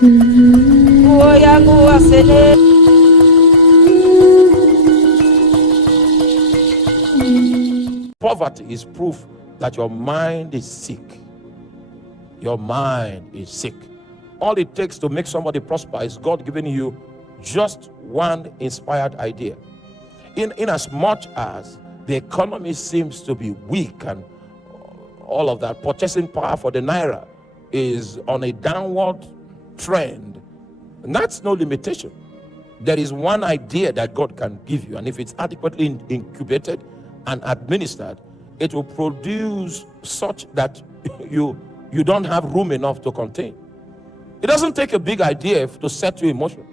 Poverty is proof that your mind is sick. Your mind is sick. All it takes to make somebody prosper is God giving you just one inspired idea. In as much as the economy seems to be weak and all of that, purchasing power for the naira is on a downward trend, and that's no limitation. There is one idea that God can give you, and if it's adequately incubated and administered, it will produce such that you don't have room enough to contain. It doesn't take a big idea to set you in motion.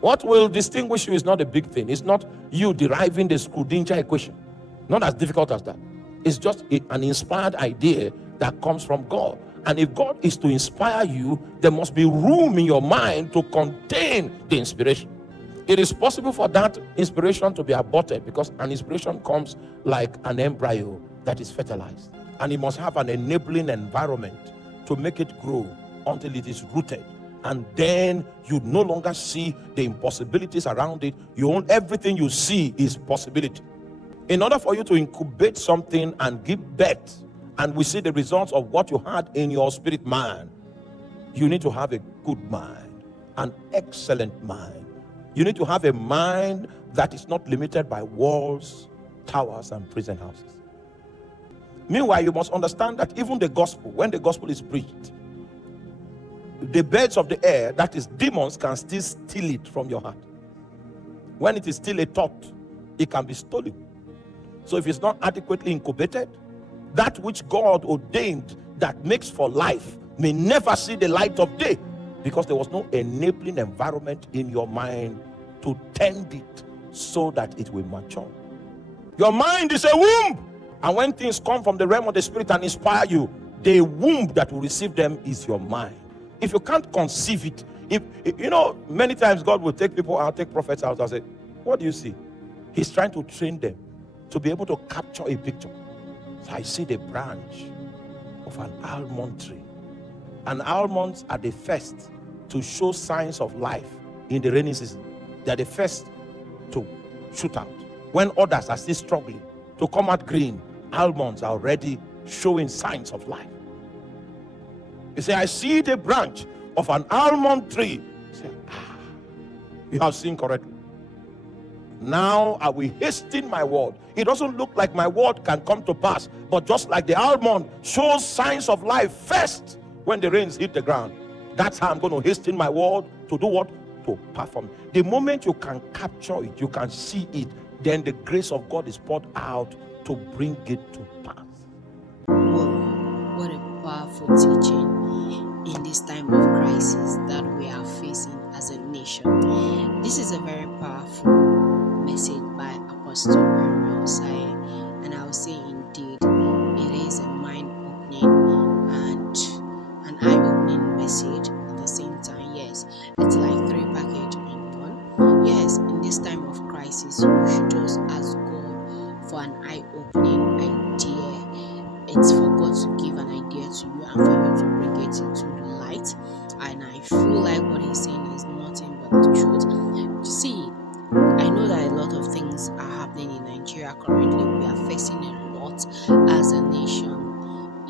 What will distinguish you is not a big thing. It's not you deriving the Schrödinger equation. Not as difficult as that. It's just an inspired idea that comes from God. And if God is to inspire you, there must be room in your mind to contain the inspiration. It is possible for that inspiration to be aborted because an inspiration comes like an embryo that is fertilized. And it must have an enabling environment to make it grow until it is rooted. And then you no longer see the impossibilities around it. Everything you see is possibility. In order for you to incubate something and give birth, and we see the results of what you had in your spirit man, you need to have a good mind, an excellent mind. You need to have a mind that is not limited by walls, towers, and prison houses. Meanwhile, you must understand that even the gospel, when the gospel is preached, the birds of the air, that is demons, can still steal it from your heart. When it is still a thought, it can be stolen. So if it's not adequately incubated, that which God ordained that makes for life may never see the light of day because there was no enabling environment in your mind to tend it so that it will mature. Your mind is a womb, and when things come from the realm of the spirit and inspire you, the womb that will receive them is your mind. If you can't conceive it, if many times God will take people out, take prophets out and say, what do you see? He's trying to train them to be able to capture a picture. So I see the branch of an almond tree. And almonds are the first to show signs of life in the rainy season. They are the first to shoot out. When others are still struggling to come out green, almonds are already showing signs of life. You say, I see the branch of an almond tree. You say, you have seen correctly. Now I will hasten my word. It doesn't look like my word can come to pass, but just like the almond shows signs of life first when the rains hit the ground, that's how I'm going to hasten my word to do what? To perform. The moment you can capture it, you can see it, then the grace of God is poured out to bring it to pass. Whoa, what a powerful teaching in this time of crisis that we are facing as a nation. This is a very powerful message by Apostle Arome Osayi, and I will say indeed it is a mind-opening and an eye-opening message at the same time. Yes, it's like three package in one. Yes, in this time of crisis, you should just ask God for an eye-opening idea. It's for God to give an idea to you and for you to bring it into light. And I feel like what he's saying is nothing but the truth. You see, I know that a lot of things are happening in Nigeria currently. We are facing a lot as a nation.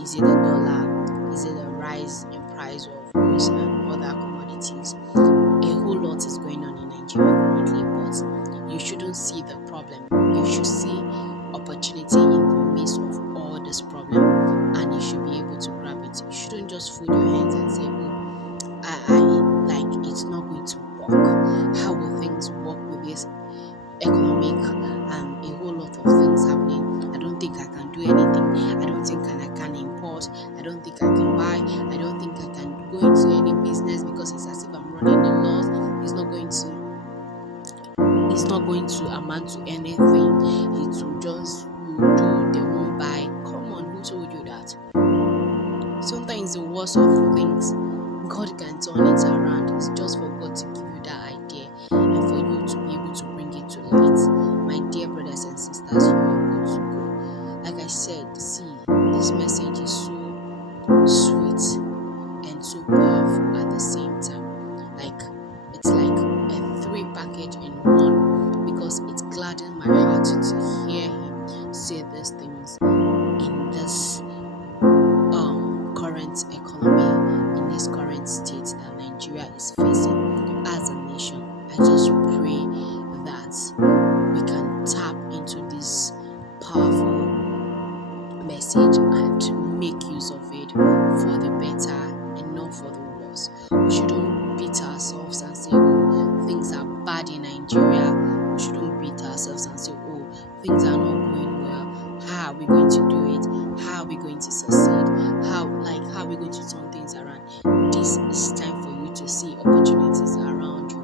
Is it the dollar? Is it the rise in price of goods and other commodities? A whole lot is going on in Nigeria currently, but you shouldn't see the problem. You should see opportunity in the midst of all this problem, and you should be able to grab it. You shouldn't just fold your hands and say, oh, like it's not going to work. How will things work with this economic and a whole lot of things happening? I don't think I can do anything. I don't think I can import. I don't think I can buy. I don't think I can go into any business because it's as if I'm running a loss. It's not going to amount to anything. It will just do, they won't buy. Come on, who told you that? Sometimes the worst of things, God can turn it around. It's just for God to give you that idea and for you to be able to bring it to light. My dear brothers and sisters, you are good to go. Like I said, see, this message is so sweet and so powerful at the same time. state that Nigeria is facing as a nation. I just pray that we can tap into this powerful message and make use of it for the better and not for the worse. We shouldn't beat ourselves and say, oh, things are bad in Nigeria. We shouldn't beat ourselves and say, oh, things are not going well. How are we going to do it? How are we going to succeed? How are we going to turn things around? This is time for you to see opportunities around you.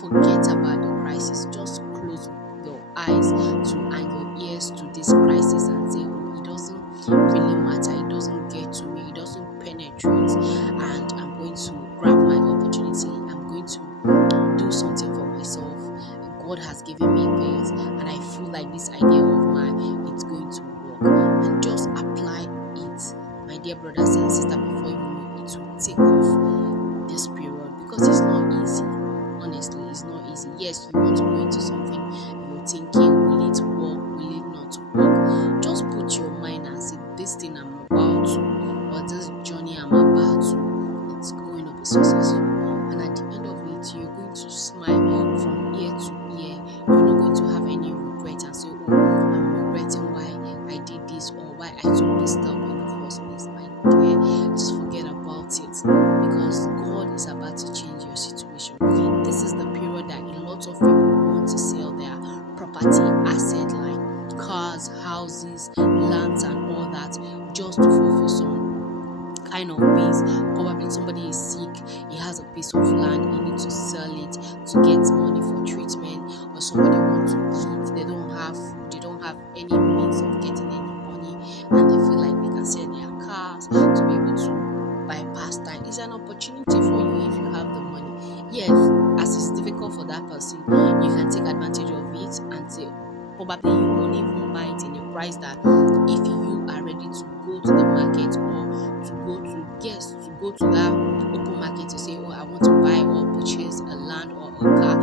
Forget about the crisis. Just close your eyes to and your ears to this crisis and say, oh, it doesn't really matter. It doesn't get to me. It doesn't penetrate. And I'm going to grab my opportunity. I'm going to do something for myself. God has given me this, and I feel like this idea of mine, it's going to work. And just apply it, my dear brothers and sisters, before you know it will take off this period, because it's not easy. Honestly, it's not easy. Yes, you want to go into something, you're thinking, will it work, will it not work? Just put your mind and say, this thing I'm about to, or this journey I'm about to, it's going to be successful. And at the end of it, you're going to smile from ear to ear. You're not going to have any regret and say, oh, I'm regretting why I did this or why I took this step in the first place. My dear, just forget about it, because God is about to change your situation. This is the period that a lot of people want to sell their property, asset like cars, houses, lands, and all that, just to fulfill some kind of base. Probably somebody is sick, he has a piece of land, he needs to sell it to get money for treatment, or somebody wants to eat, they don't have food, they don't have any means of getting any money, and they feel like they can sell their cars to be able to bypass time. It's an opportunity for you if you have the money. Yes, as it's difficult for that person, you can take advantage of it and say, probably you won't even buy it in a price that if you are ready to go to the market or to go to that open market to say, oh, I want to buy or purchase a land or a car,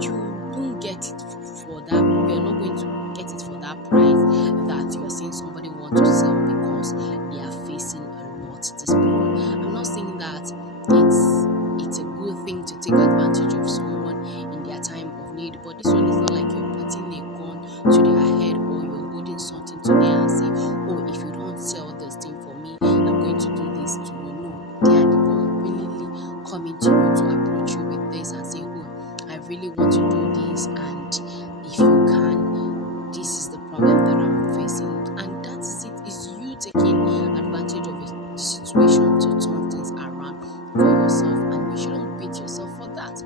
you don't get it for that. You're not going to get it for that price that you're saying somebody wants to sell, because they are facing a lot this period. I'm not saying that it's a good thing to take advantage of someone in their time of need, but this one is not like you're putting a gun to their head or you're holding something to them and say, oh, if you don't sell this thing for me, I'm going to do this to you. No, they are the one willingly coming to you to approach you with this and say, oh, I really want to do this, and if you can, this is the problem that I'm facing. And that is it. It's you taking advantage of the situation to turn things around for yourself, and you shouldn't beat yourself for that.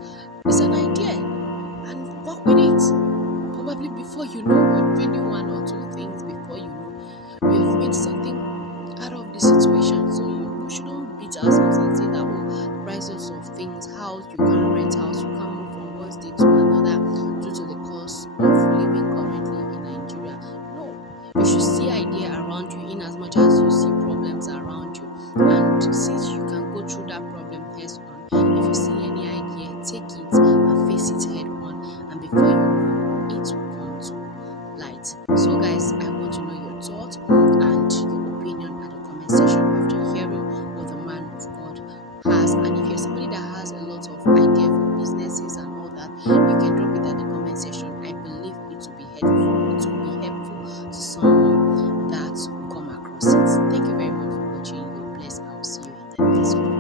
It's an idea, and work with it. Probably before you know, you're doing one or two things, before you know, you've made something out of the situation. So you shouldn't beat ourselves and say that, oh, prices of things, house, you can't rent house, you can't move from one state to another due to the cost of living currently in Nigeria. No, you should see idea around you in as much as you see problems around you. And since you can go through that problem head on, if you see any idea, take it and face it head on, and before you know, it will come to light. So guys, I want to know your thoughts and your opinion at the comment section after hearing what the man of God has. And if you're somebody that has a lot of idea for businesses and all that, you can drop it at the comment section. I believe it will be helpful. It will be helpful to someone that will come across it. Thank you very much for watching. You're blessed. I will see you in the next one.